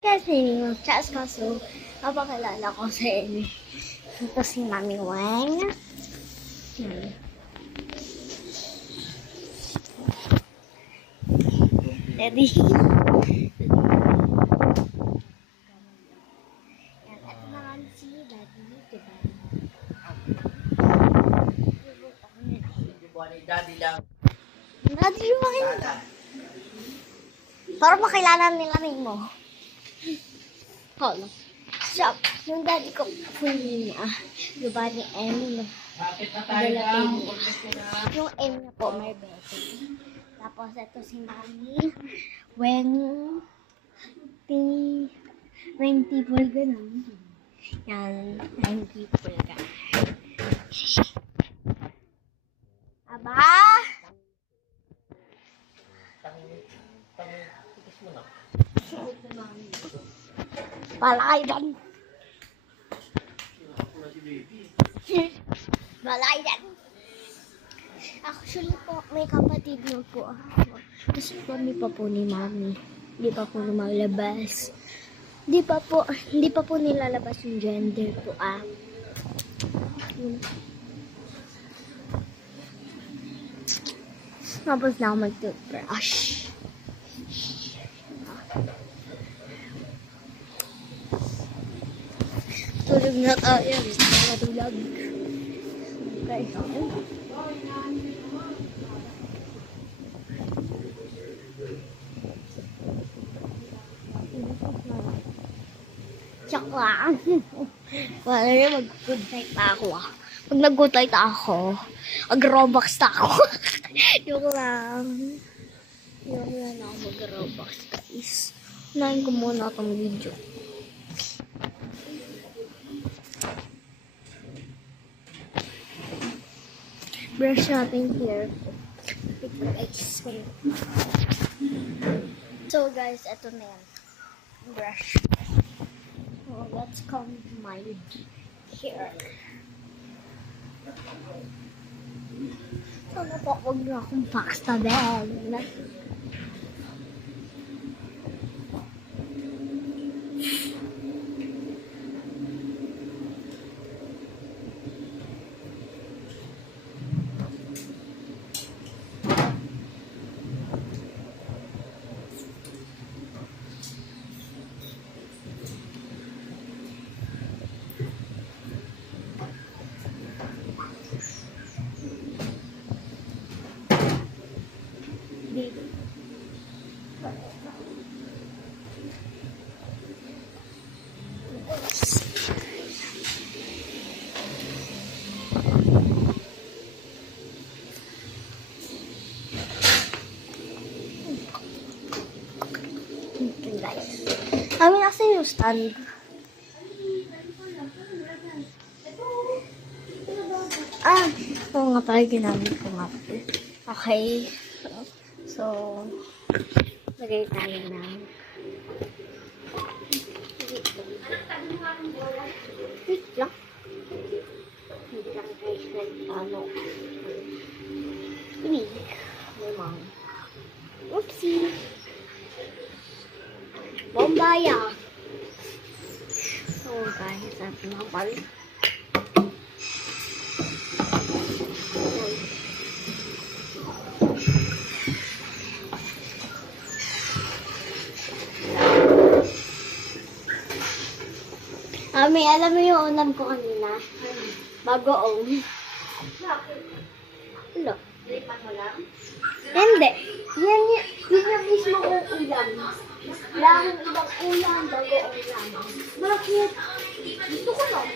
Kasi yung chats kaso, napakilala ko sa inyo. Ito si Mami Weng. Yan. Ready? Yan. Ito naman si Daddy. Diba? Daddy lang. Daddy, bakit? Para makilala nila rin mo. Hold on. So, yung daddy ko po niya, diba ni M? Bakit na tayo lang? Yung M niya po, may Betty. Tapos, ito si Mami. When people ganun. Yan, 9 people ka. Aba! Balay dan. Balay dan. Actually po, may kapatid na po ako. Kasi po, hindi pa po ni Mami. Hindi pa po lumalabas. Hindi pa po nilalabas yung gender po Tapos na ako mag-toothbrush. Tulog na tayo. Matulog. Guys, Tsak lang. Wala rin, mag-good night na ako Pag nag-good night ako, mag-robux na ako. Yung lang. Yung lang ako mag-robux, guys. Unahin ko muna itong video. Brush natin here. So guys, ito na yan. Brush. So let's comb my hair. Sana po huwag na akong backstabin. Guys. Kami nasa yung stand. Ito nga pala ginamit ko nga. Okay. So, lagay tayo ng wait lang. Wait lang guys. Lemon. Oopsie. Bombaya. So guys, at napal. May alam mo yung ulam ko kanina? Bagoong. Ano? Lipan mo lang? Hindi. Yan yung mismo kong ulam. Wala akong ibang ulam, bagoong lang. Bakit? Gusto ko lang.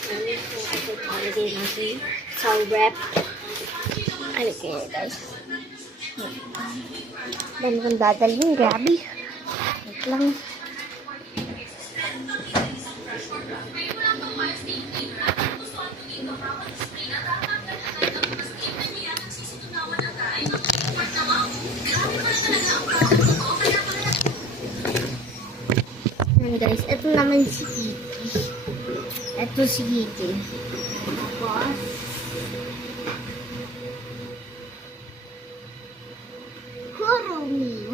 So, alagay natin sa wrap. Alagay guys. Dami kong dadalhin. Grabe. Wait lang. Yan guys, ito naman si Kitty. Ito si Kitty. Tapos, Kuromi.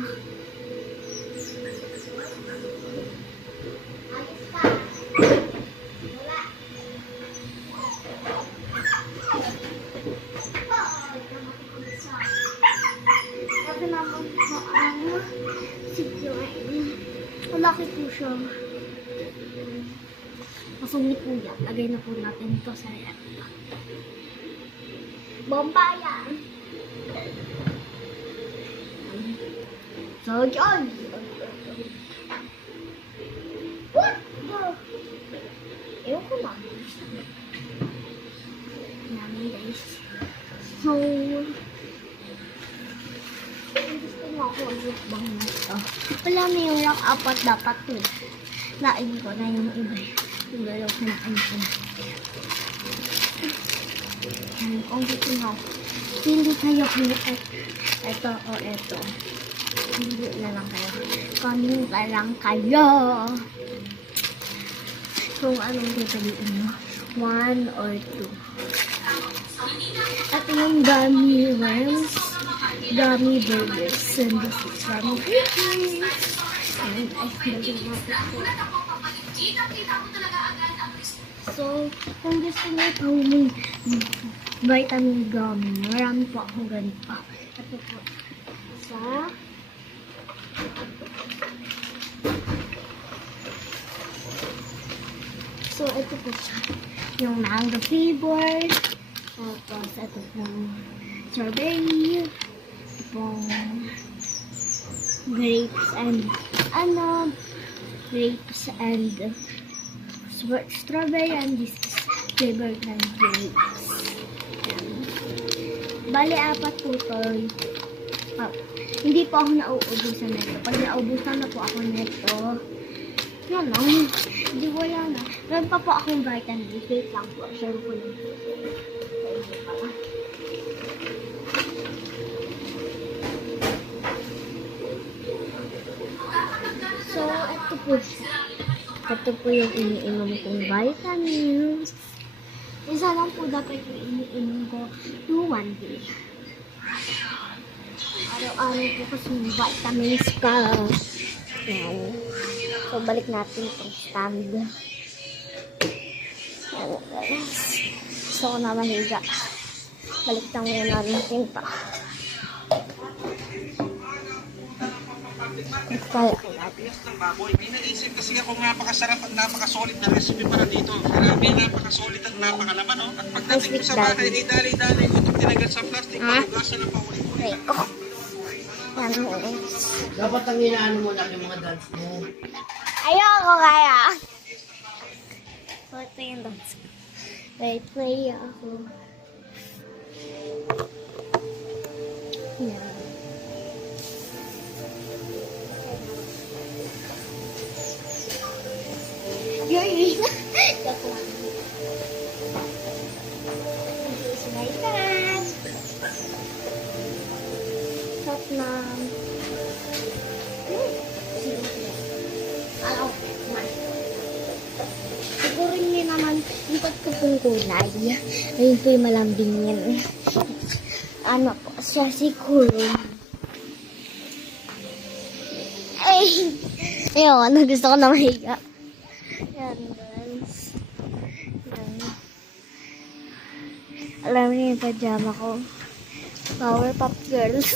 Malaki po siya. Masungit po yan. Lagay na po natin ito sa yan. Bomba yan. So, yun. What? Ewan ko lang. Yan, guys. So, gusto mo ako mag-bang na ito. Wala na yung lang apat dapat to. Lain ko na yung iba. Yung dalaw na nain ko. Yan, kung gusto mo. Hindi kayo hinikat. Ito o ito. Hindi na lang kayo. Comment na lang kayo. Kung anong pipiliin mo. 1 or 2. At yung gummy worms. Gummy burgers. And this is gummy burgers. And I feel so, kung gusto nyo itong may vitamin gummy, marami po akong ganito. Ito po. Isa. So, ito po siya. Yung mango flavor. Tapos, ito pong strawberry. Ito pong grapes and grapes and strawberry, and this is flavored ng grapes. Yan. Bali, 4 po ito. Hindi po ako nauubusan nito. Pag nauubusan na po ako nito, yan lang. Hindi wala na. Meron pa po akong vitamin. Wait lang po. Share ko lang. So, ito po siya. Ito po yung iniinom kong vitamins. Isa lang po dapat yung iniinom ko to 1 day. Araw-araw po kasi yung vitamins ka. Yan. So, balik natin itong stand. Yan, guys. Gusto ko na mahiga. Balik na muna natin ito. Kaya ko natin. Ng baboy. May naisip kasi ako napakasarap at napakasolid na recipe para dito. Grabe, napakasolid at napakalaman. Oh. At pagdating ko sa bahay, ay dali-dali ko itong tinagal sa plastic. Palugasan ng paulit-ulit. Ay, oh. Yan, Dapat ang inaano mo lang yung mga dance mo. ayoko kaya. So, ito yung dance ko. Wait, play ako. Yan. Yay! Joke lang. This is my dad. Shot lang. Alaw. Siguro nyo naman, yung pagkapong kulay, ayun po yung malambing yan. Ano po, siya siguro. Ay! Ayun, gusto ko na mahiga. Yan, guys. Yan. Alam niyo yung pajama ko. Powerpuff Girls.